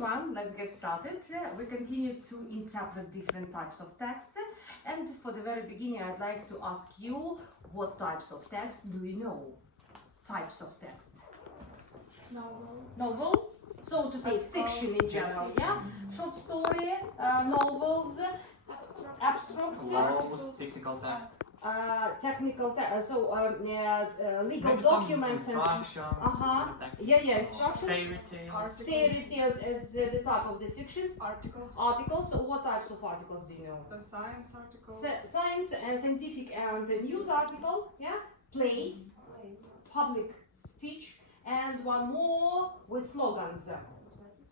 Let's get started. We continue to interpret different types of texts, and for the very beginning I'd like to ask you, what types of texts do you know? Types of texts. Novel? So to say fiction in general, yeah? Short story, novels, abstract Laws, technical text. Technical text, so legal Maybe documents some and instructions. Text. yeah, instructions. Fairy tales. As the type of the fiction. Articles. So what types of articles do you know? Science articles. Science and scientific and news article. Yeah. Play. Public speech. And one more with slogans.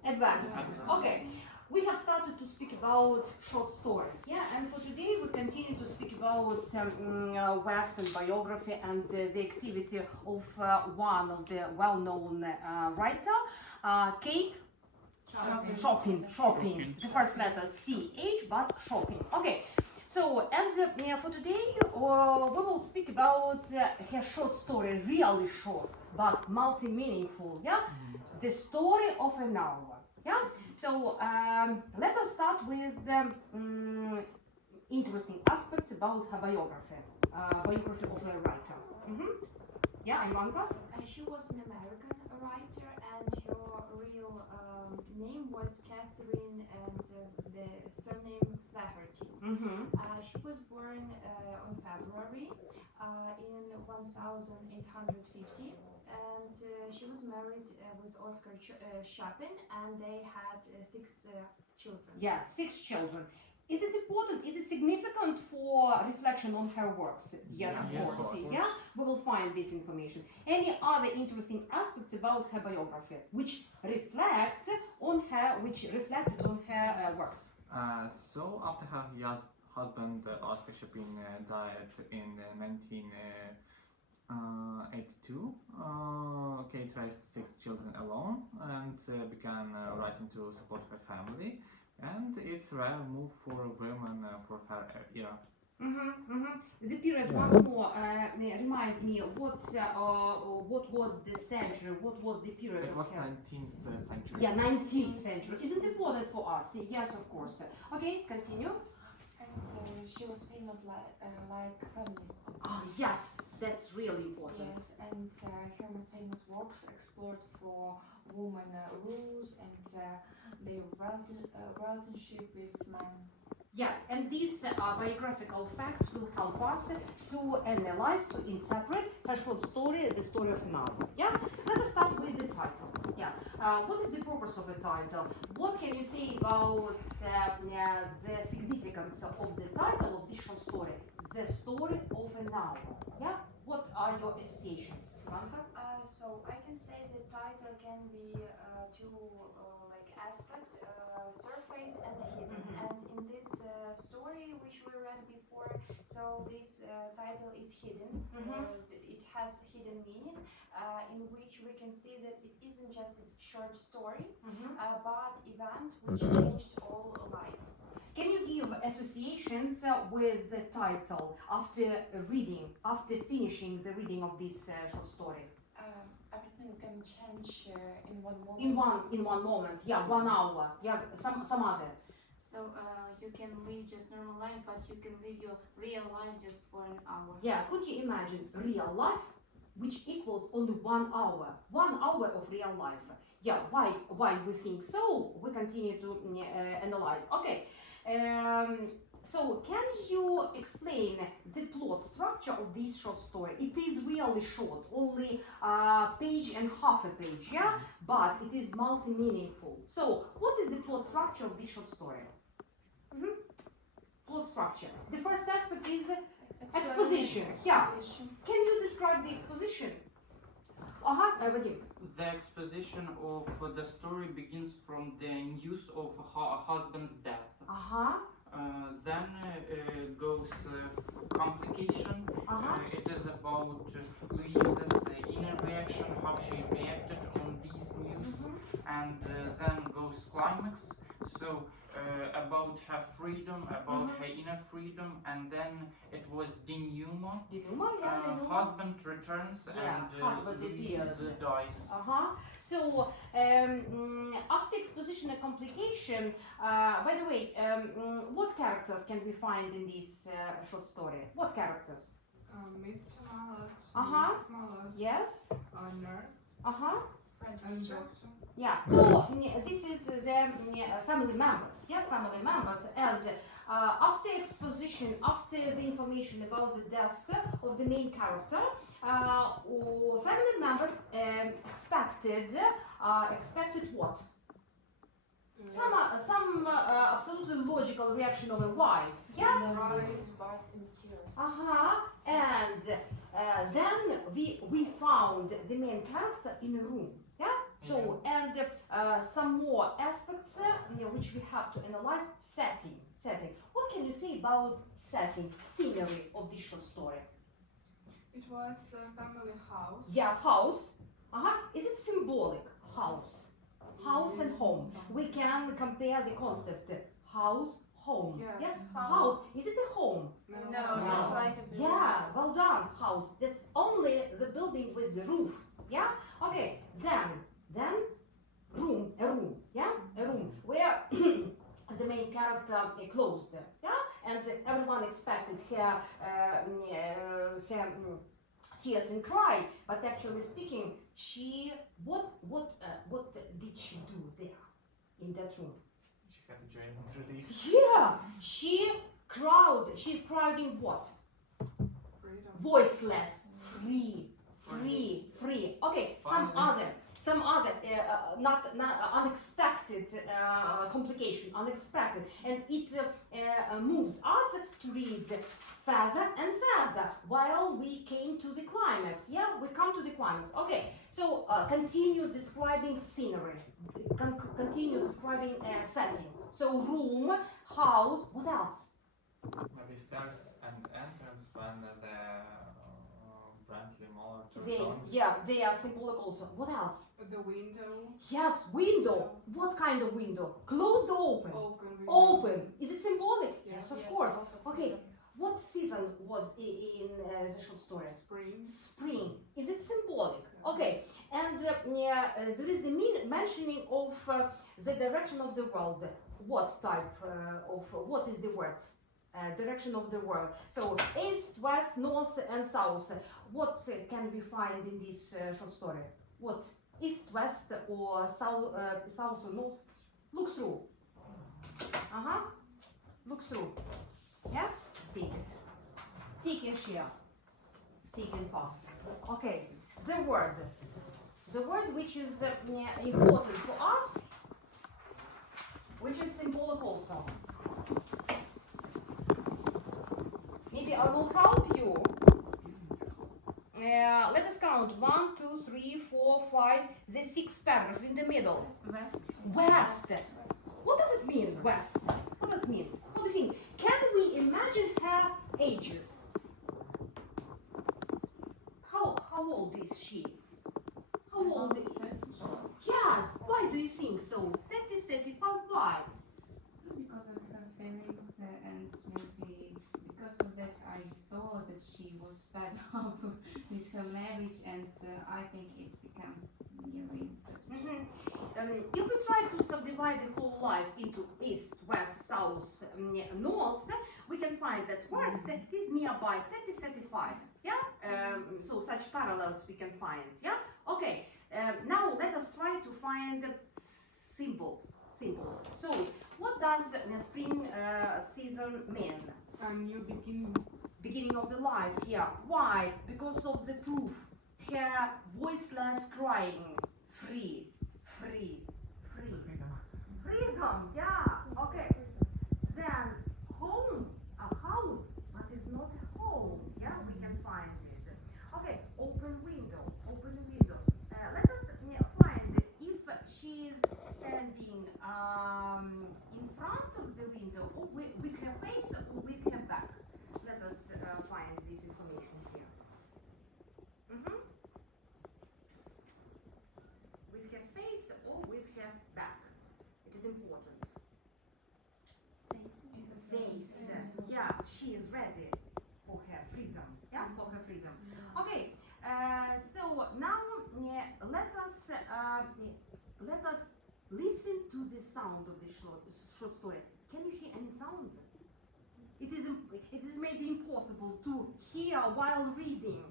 Advanced. Okay. We have started to speak about short stories, yeah, and for today we continue to speak about works and biography and the activity of one of the well-known writer, Кейт Шопен. The first letter CH, but Chopin. Okay, so and for today we will speak about her short story, really short but multi-meaningful, yeah, the story of an hour. Yeah, so let us start with interesting aspects about her biography of a writer. Yeah, Ivanka? She was an American writer, and her real name was Catherine, and the surname Flaherty. She was born on February in 1850. And she was married with Oscar Chopin, and they had 6 children. Yeah, 6 children. Is it important? Is it significant for reflection on her works? Yes, of course. Yeah, we will find this information. Any other interesting aspects about her biography, which reflected on her works? So after her husband Oscar Chopin died in 1982, Kate raised 6 children alone and began writing to support her family. And it's a rare move for women for her era. The period once more remind me what was the century, what was the period? It was 19th century. Yeah, 19th century. Is it important for us? Yes, of course. Okay, continue. And she was famous like feminist. Yes, that's really important. Yes, and her most famous works explored for women rules and their relationship with men. Yeah, and these biographical facts will help us to analyze, to interpret her short story, the story of an hour. Yeah, let us start with the title. Yeah, what is the purpose of a title? What can you say about the significance of the title of this short story? The story of an hour. Yeah, what are your associations, Ivanka? So I can say the title can be two aspects, surface and hidden. And in this story which we read before, so this title is hidden. It has hidden meaning, in which we can see that it isn't just a short story, but event which changed all life. Can you give associations with the title after reading, after finishing the reading of this short story? Everything can change in one moment. In one moment, yeah, 1 hour, yeah, some other. So you can live just normal life, but you can live your real life just for an hour. Yeah, could you imagine real life, which equals only 1 hour? 1 hour of real life. Yeah, why we think so? We continue to analyze. Okay. So can you explain the plot structure of this short story? It is really short, only a page and half a page, yeah? But it is multi-meaningful. So what is the plot structure of this short story? Plot structure. The first aspect is exposition. Yeah. Can you describe the exposition? Vadim. The exposition of the story begins from the news of her husband's death. Then goes complication. It is about Louise's inner reaction, how she reacted on these news, and then goes climax. So about her freedom, about her inner freedom, and then it was denouement. Husband returns and husband Louise appears. dies. So after exposition and complication, by the way, what characters can we find in this short story? What characters? Mr. Mallet, Uh-huh. Mrs. Mallet, Yes. nurse, and doctor. Yeah, so this is the family members, family members, and after exposition, after the information about the death of the main character, family members expected what? Some absolutely logical reaction of a wife, The brothers burst in tears. and then we found the main character in a room, So, and some more aspects which we have to analyze. Setting. What can you say about setting, scenery of this short story? It was a family house. Yeah, house. Is it symbolic? House and home. We can compare the concept. House, home. Yes. House. Is it a home? No, it's like a building. Yeah, well done. House. That's only the building with the roof. Yeah. Okay. Then room. A room where the main character closed. And everyone expected her tears and cry, but actually speaking, what did she do there in that room? She had to join relief. Yeah, she's crowding what? Freedom. Voiceless, free. Okay, some other not unexpected complication, unexpected, and it moves us to read further and further while we came to the climax. We come to the climax. Okay, so continue describing scenery, continue describing setting. So room, house, what else? Maybe stairs and entrance when the Brantley Moller They are symbolic also. What else? The window. Yes, window. What kind of window? Closed or open? Open window. Open. Is it symbolic? Yes, of course. Also Okay. freedom. What season was in the short story? Spring. Is it symbolic? Okay. And there is the mentioning of the direction of the world. What type what is the word? Direction of the world. So east, west, north, and south. What can we find in this short story? What? East, west, or south or north? Look through. Look through. Yeah? Take it. Take and share. Take and pass. Okay. The word which is important for us, which is symbolic also. Maybe I will help you. Let us count. 1, 2, 3, 4, 5. The 6th paragraph in the middle. West. What does it mean, west? What does it mean? What do you think? Can we imagine her age? How old is she? How old is she? Yes. Why do you think so? 30, 35. Why? Because of her feelings and maybe because of that I saw that she was fed up with her marriage, and I think it becomes nearly If we try to subdivide the whole life into east, west, south, north, we can find that west is nearby 30, 35. So such parallels we can find. Okay. Now let us try to find symbols. So what does spring season mean? A new beginning. Beginning of the life. Why? Because of the proof. Her voiceless crying. Freedom. Okay. Then home, a house, but it's not a home. We can find it. Okay. Open window. Let us find if she is standing in front of the window, or with her face, or with her back. Let us find this information here. With her face or with her back. It is important. Yeah, she is ready for her freedom. Yeah, for her freedom. Okay, so now let us listen to the sound of this short story. Can you hear any sound? It is maybe impossible to hear while reading.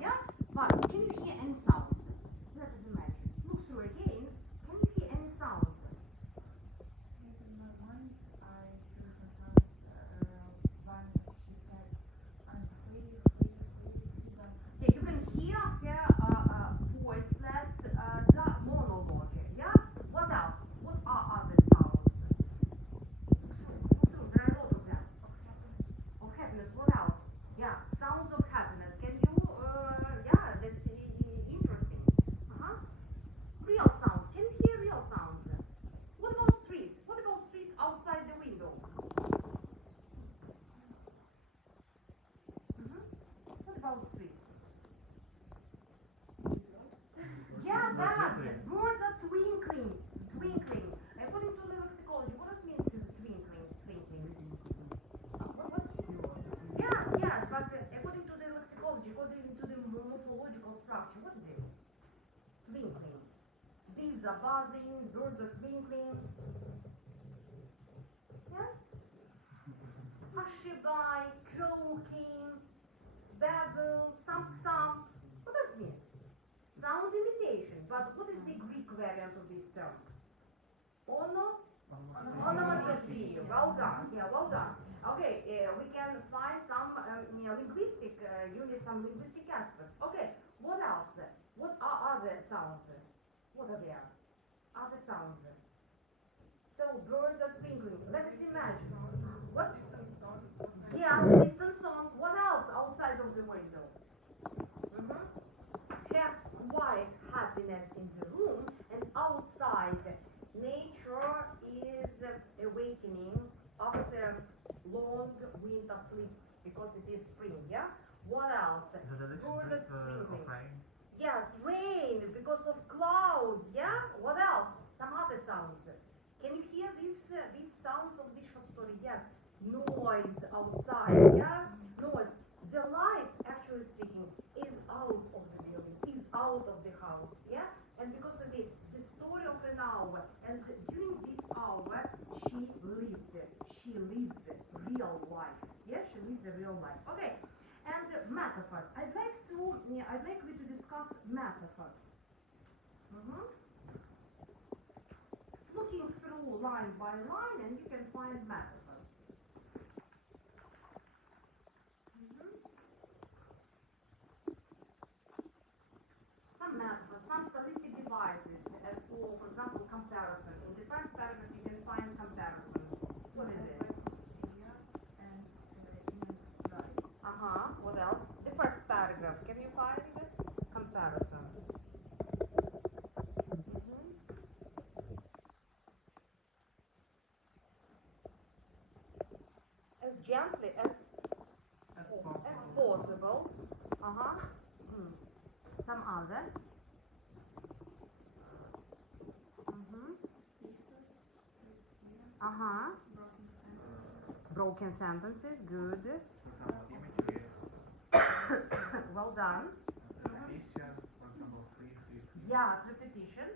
Yeah, but can you hear any sound? Let us imagine. Look through again. Can you hear any sound? In my mind, I hear the sound when she said, "I'm free, free, free, freedom." Yeah, you can hear her voiceless monologue. Yeah. What else? What are other sounds? There are a lot of them. Of happiness. What else? Yeah, sounds of happiness. Can you? Yeah, that's interesting. Real sounds. Can you hear real sounds? What about street? What about street outside the window? What about street? Yeah, that's more the twinkling. Twinkling. According to the lexicology, what does it mean to twinkling? Twinkling. Yes, yes, but according to the lexicology, according to the morphological structure, what is it? Twinkling. Bees are buzzing, birds are twinkling. Yes? Hushy-by, croaking, babble, thump. What does it mean? Sound imitation. But what is the Greek variant of this term? Onomatopoeia. Well done. Yeah, well done. Okay, we can find some linguistic units, some linguistic aspects. Okay, what else? What are other sounds? What are there? Other sounds. So birds are twinkling. Let's imagine. What? Yeah, distant song. What else outside of the window? Have quiet happiness in the room, and outside nature is awakening after long winter sleep because it is spring. Yeah. What else? Birds are twinkling. Yes, rain because of clouds. Yeah. What else? Some other sounds. Can you hear these sounds of this short story? Yes. Noise outside. Yeah. Noise. The light, actually speaking, is out of the building, is out of the house. Yeah. And because of the story of an hour, and during this hour, she lives real life. Yeah. She lives a real life. Okay. And metaphors. I'd like you to discuss metaphors. Looking through line by line, and you can find metaphors. Some metaphors, some statistic devices, as for example, comparison. In the first paragraph, you can find comparison. What is it? What else? The first paragraph. Can you find comparison? As gently as possible. Some other. Broken sentences. Good. Well done. Repetition, for example, free. Yeah, repetition.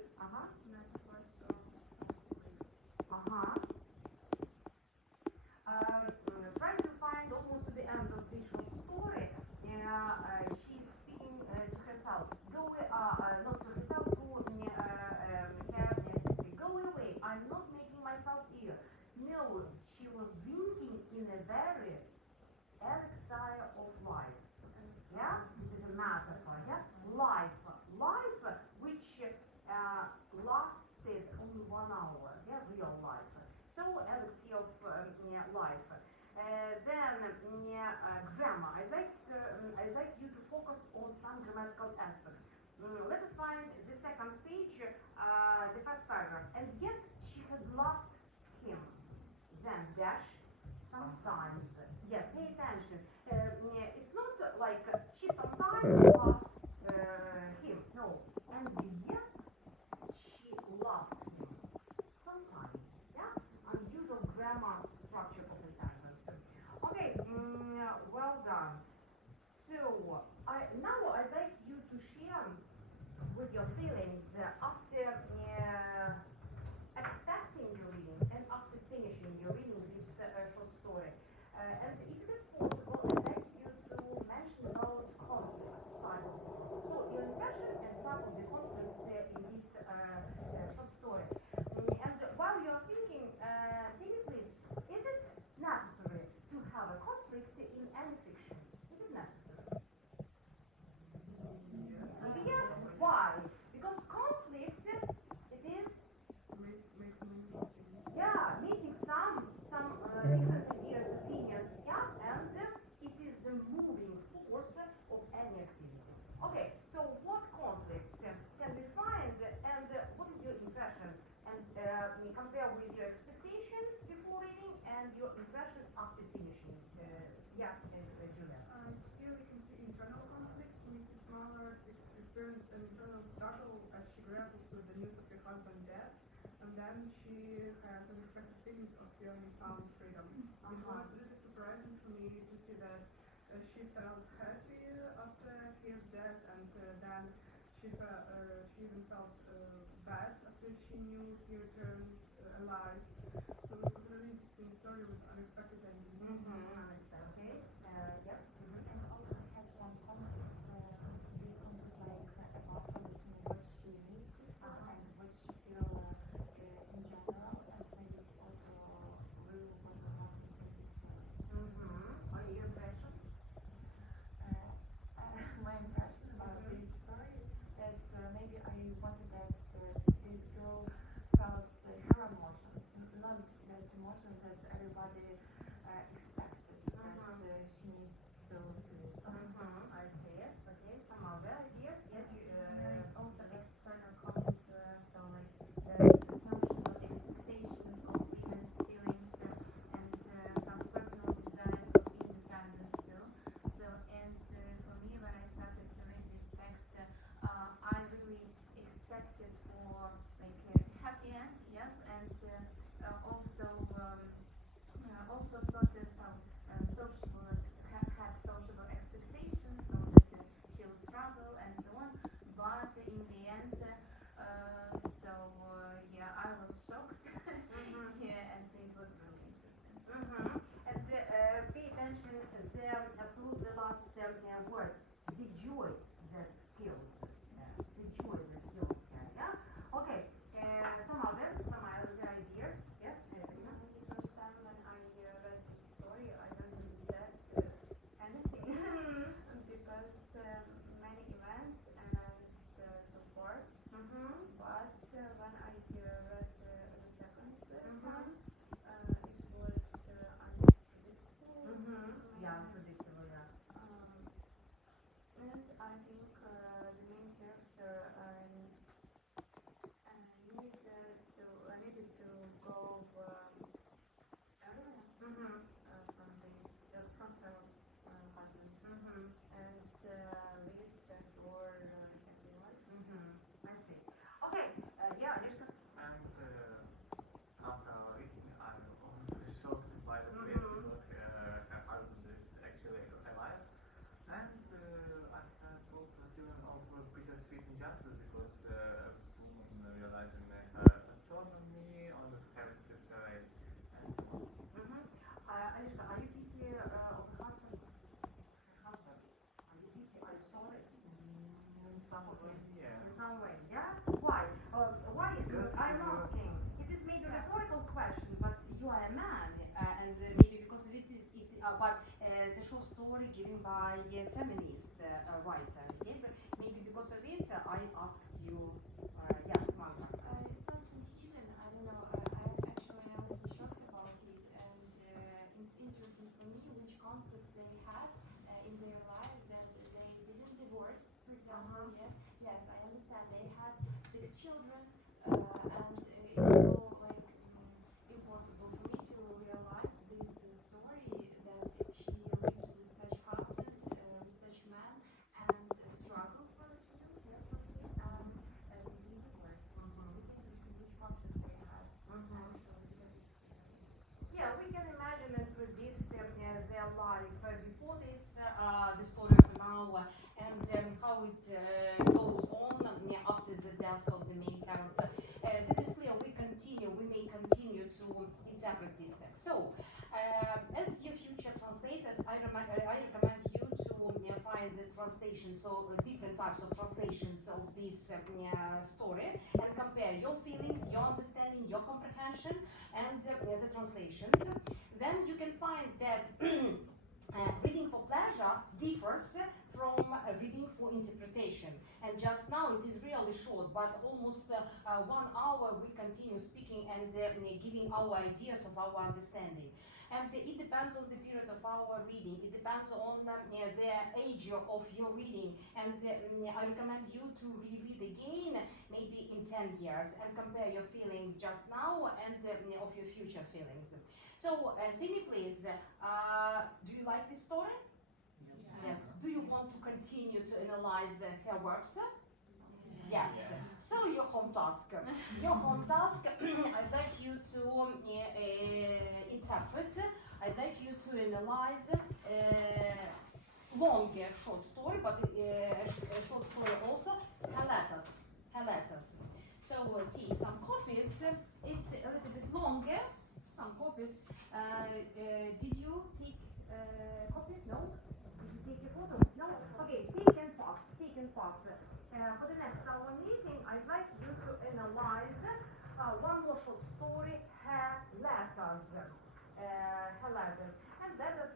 Trying to find almost to the end of this short story. She's speaking to herself. Not to herself, to her sister. Go away. I'm not making myself ill. No, she was drinking in a very elixir of life. Yeah, this is a metaphor. Yeah, life, which lasted only 1 hour. Yeah, real life. So elixir of life. Then grammar. I'd like you to focus on some grammatical aspects. Let us find the second page, the first paragraph. And yet she had loved him. Then dash. Sometimes. Yeah, pay attention. It's not like she sometimes loved him. No. And yet she loved him. Sometimes. Yeah? Unusual grammar structure of the sentence. Okay. feelings of your newfound freedom. It was really surprising for me to see that she felt happy after his death, and then she even felt bad after she knew he returned alive. So it was a really interesting story with unexpected and unique mechanics. Okay. Yep. And also I had one comment, this comment like about what she needs and what she feel in general, and maybe also really what will happen in this story. Are your impression? My impression about this story that maybe I wanted that this girl felt her emotions, not that emotions that everybody expected that she needs to feel. I see it. Okay. Some other ideas? Yes. Also external comments, so like the notion of expectations of women's feelings and some personal desires of independence too. So and for me, when I started to read this text, I really expected for like a happy end, yes, and also also sort of some sociable had sociable expectations, so that she will struggle and so on. But in the end, yeah, I was shocked. Yeah, and it was really interesting. And pay attention the absolutely last word, the joy that skills. The joy that skills can. Yeah. Okay. Some other ideas. Yes. The first time when I read this story, I don't understand anything because many events and so forth. But when I read the second time, it was unpredictable. Yeah, unpredictable. Yeah. And I think the main character needed to go earlier from her husband and lead for happy life. I see. Okay. Yeah, Alishka. And after reading, I was shocked by the twist because her husband is actually alive. And I had also a feeling of bittersweet injustice because woman realizing her autonomy, on having to separate, and so on. Alishka, are you pity of the husband? Her husband. Are you pity? Are you sorry? In some way. Yeah. In some way. Yeah. Why? Why? Yes, I'm it asking. It is maybe a rhetorical question, but you are a man, and maybe because it is. But the short story given by a feminist writer. Yeah, but maybe because of it, I asked you. Yeah, Magda. It's something hidden. I don't know. I also shocked about it, and it's interesting for me which conflicts they had in their lives. That they didn't divorce, for example. Yes, I understand. They had 6 children, and it's so like impossible for me to realize this story that she lived with such husband, with such man, and struggled for the children. Yes, what you mean? They did divorce. Which conflict they had actually. Yeah, we can imagine and predict their life before this, the story of now, and how it goes on after the death of the main character. That is clear. We may continue to interpret this text. So, as your future translators, I recommend you to find the translations, so different types of translations of this story, and compare your feelings, your understanding, your comprehension, and the translations. Then you can find that reading for pleasure differs from reading for interpretation. And just now it is really short, but almost 1 hour we continue speaking and giving our ideas of our understanding. And it depends on the period of our reading. It depends on the age of your reading. And I recommend you to reread again, maybe in 10 years, and compare your feelings just now and of your future feelings. So, Simi, please, do you like this story? Yes. Do you want to continue to analyze her works? Yes. So your home task. Your home task, I'd like you to interpret, I'd like you to analyze longer short story, but short story also, letters. So some copies, it's a little bit longer, some copies. Did you take copy? No? Did you take a photo? No? Okay, take and pass. For the next our meeting, I'd like you to analyze one more short story, her letters. And that is